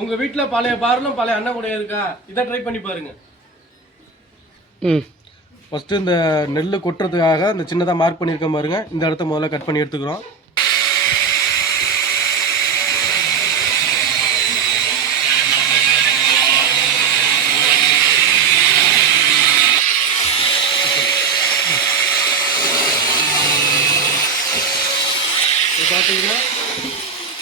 உங்க வீட்டுல பழைய பார்லும் பழைய அண்ணன் கூட இருக்கா? இதை ட்ரை பண்ணி பாருங்க. ஃபர்ஸ்ட் இந்த நெல் கொட்டுறதுக்காக இந்த சின்னதாக மார்க் பண்ணியிருக்கேன் பாருங்க. இந்த இடத்த முதல்ல கட் பண்ணி எடுத்துக்கிறோம். பார்த்தீங்கன்னா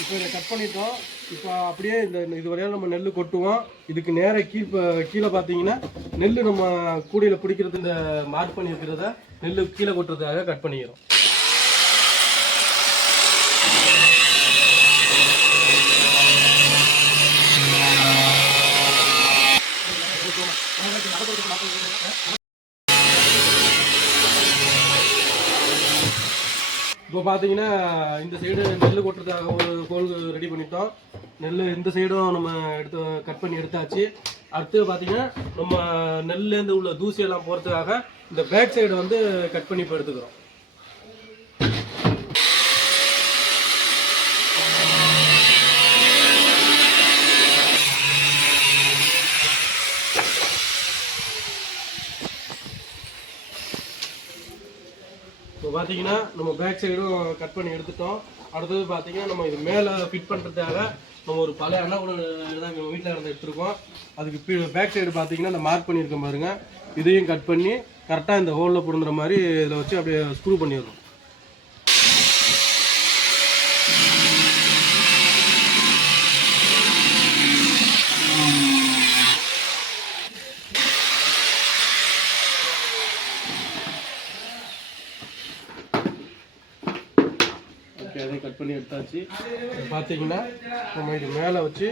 இப்போ இதை கட் பண்ணிட்டோம். இப்போ அப்படியே இது வரையாலும் நம்ம நெல் கொட்டுவோம். இதுக்கு நேராக கீழே பார்த்தீங்கன்னா நெல் நம்ம கூடையில் பிடிக்கிறது இந்த மார்க் பண்ணி இருக்கிறத நெல் கீழே கொட்டுறதுக்காக கட் பண்ணிக்கிறோம். இப்போ பார்த்தீங்கன்னா இந்த சைடு நெல் கொட்டுறதுக்காக ஒரு ஹோல் ரெடி பண்ணிட்டோம். நெல் இந்த சைடும் நம்ம கட் பண்ணி எடுத்தாச்சு. அடுத்து பார்த்தீங்கன்னா நம்ம நெல்லேருந்து உள்ள தூசியெல்லாம் போகிறதுக்காக இந்த பேக் சைடு வந்து கட் பண்ணி இப்போ எடுத்துக்கிறோம். இப்போ பார்த்தீங்கன்னா நம்ம பேக் சைடும் கட் பண்ணி எடுத்துட்டோம். அடுத்தது பார்த்தீங்கன்னா நம்ம இது மேலே ஃபிட் பண்ணுறதுக்காக நம்ம ஒரு பழைய அண்ணாக்கூட தான் வீட்டில் இருந்து எடுத்துருக்கோம். அதுக்கு பேக் சைடு பார்த்தீங்கன்னா இந்த மார்க் பண்ணியிருக்கோம் பாருங்க. இதையும் கட் பண்ணி கரெக்டாக இந்த ஹோலில் பொருந்துற மாதிரி இதில் வச்சு அப்படியே ஸ்க்ரூ பண்ணிடணும். அதையும் கட் பண்ணி எடுத்தாச்சு. பார்த்தீங்கன்னா நம்ம இது மேலே வச்சு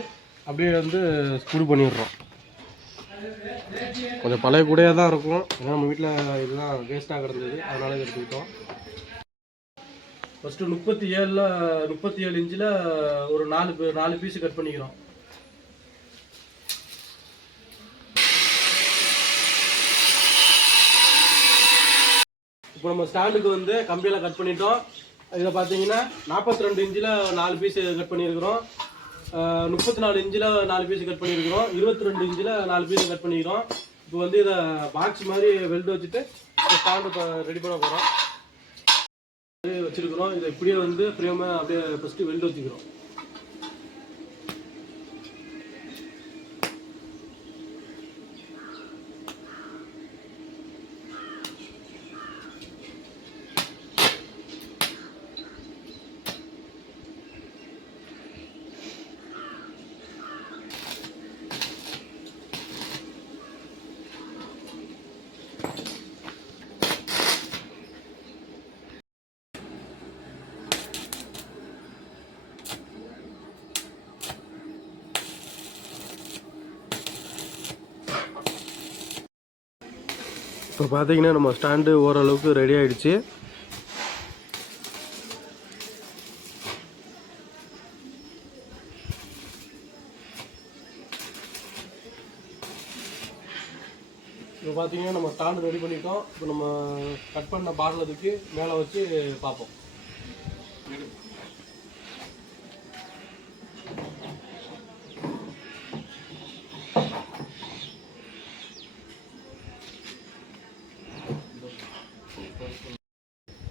அப்படியே வந்து ஸ்க்ரூ பண்ணிடுறோம். கொஞ்சம் பழைய கூடையாக தான் இருக்கும், ஏன்னா நம்ம வீட்டில் இதுதான் வேஸ்ட்டாக கிடந்தது, அதனால இதை எடுத்துக்கிட்டோம். ஃபஸ்ட்டு 37 இன்ச்சில் ஒரு 4 பீஸு கட் பண்ணிக்கிறோம். இப்போ நம்ம ஸ்டாண்டுக்கு வந்து கம்பியெல்லாம் கட் பண்ணிட்டோம். இதில் பார்த்தீங்கன்னா 42 இன்ச்சில் 4 பீஸு கட் பண்ணியிருக்கிறோம். 34 இன்ச்சில் 4 பீஸு கட் பண்ணியிருக்கிறோம். 22 இன்ச்சில் 4 பீஸு கட் பண்ணிக்கிறோம். இப்போ வந்து இதை பாக்ஸ் மாதிரி வெல்டு வச்சுட்டு ஸ்டாண்டு இப்போ ரெடி பண்ண போகிறோம். வச்சுருக்கிறோம். இதை இப்படியே வந்து ஃப்ரேமாக அப்படியே ஃபஸ்ட்டு வெல்டு வச்சுக்கிறோம். இப்போ பார்த்தீங்கன்னா நம்ம ஸ்டாண்டு ஓரளவுக்கு ரெடி ஆகிடுச்சு. இப்போ பார்த்தீங்கன்னா நம்ம ஸ்டாண்டு ரெடி பண்ணிட்டோம். இப்போ நம்ம கட் பண்ண பாட்டிலுக்கு மேலே வச்சு பார்ப்போம்.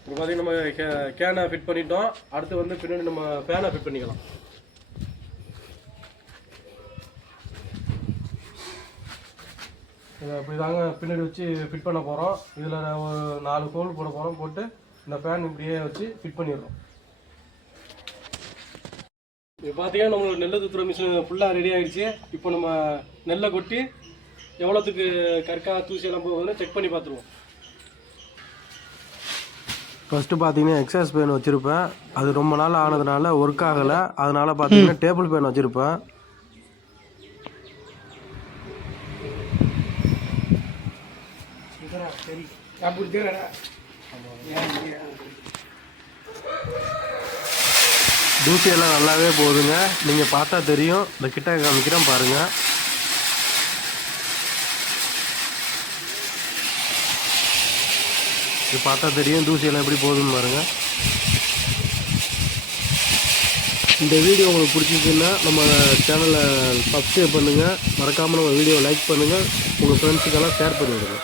இப்போ பார்த்தீங்கன்னா நம்ம கேனை ஃபிட் பண்ணிட்டோம். அடுத்து வந்து பின்னாடி நம்ம ஃபேனை ஃபிட் பண்ணிக்கலாம். இதை அப்படி தாங்க பின்னாடி வச்சு ஃபிட் பண்ண போகிறோம். இதில் ஒரு 4 ஹோல் போட போகிறோம். போட்டு இந்த ஃபேன் இப்படியே வச்சு ஃபிட் பண்ணிடுறோம். இப்போ பார்த்தீங்கன்னா நம்மளோட நெல்லை தூத்துற மிஷின் ஃபுல்லாக ரெடி ஆகிடுச்சு. இப்போ நம்ம நெல்லை கொட்டி எவ்வளோத்துக்கு கற்கா தூசியெல்லாம் போகுதுன்னு செக் பண்ணி பார்த்துருவோம். ஃபஸ்ட்டு பார்த்தீங்கன்னா எக்ஸாஸ் பேன் வச்சுருப்பேன். அது ரொம்ப நாள் ஆனதுனால ஒர்க் ஆகலை. அதனால் பார்த்தீங்கன்னா டேபிள் பேன் வச்சுருப்பேன். தூசியெல்லாம் நல்லாவே போகுதுங்க. நீங்கள் பார்த்தா தெரியும். இந்த கிட்ட காமிக்கிறேன் பாருங்கள். இது பார்த்தா தெரியும் தூசியெல்லாம் எப்படி போகுதுன்னு பாருங்கள். இந்த வீடியோ உங்களுக்கு பிடிச்சிச்சுன்னா நம்ம சேனலை சப்ஸ்கிரைப் பண்ணுங்கள், மறக்காமல் நம்ம வீடியோ லைக் பண்ணுங்கள், உங்கள் ஃப்ரெண்ட்ஸுக்கெல்லாம் ஷேர் பண்ணிவிடுங்க.